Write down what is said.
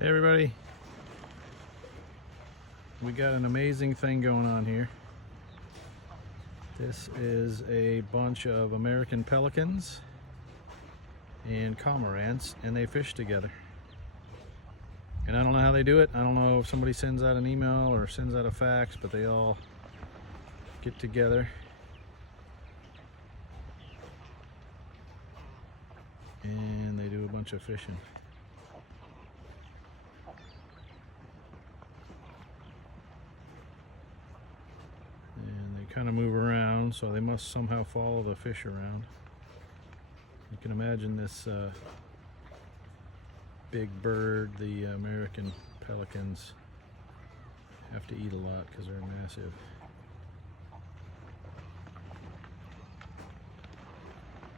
Hey everybody, we got an amazing thing going on here. This is a bunch of American pelicans and cormorants, and they fish together. And I don't know how they do it. I don't know if somebody sends out an email or sends out a fax, but they all get together and they do a bunch of fishing. And they kind of move around, so they must somehow follow the fish around. You can imagine this big bird, the American pelicans, have to eat a lot because they're massive.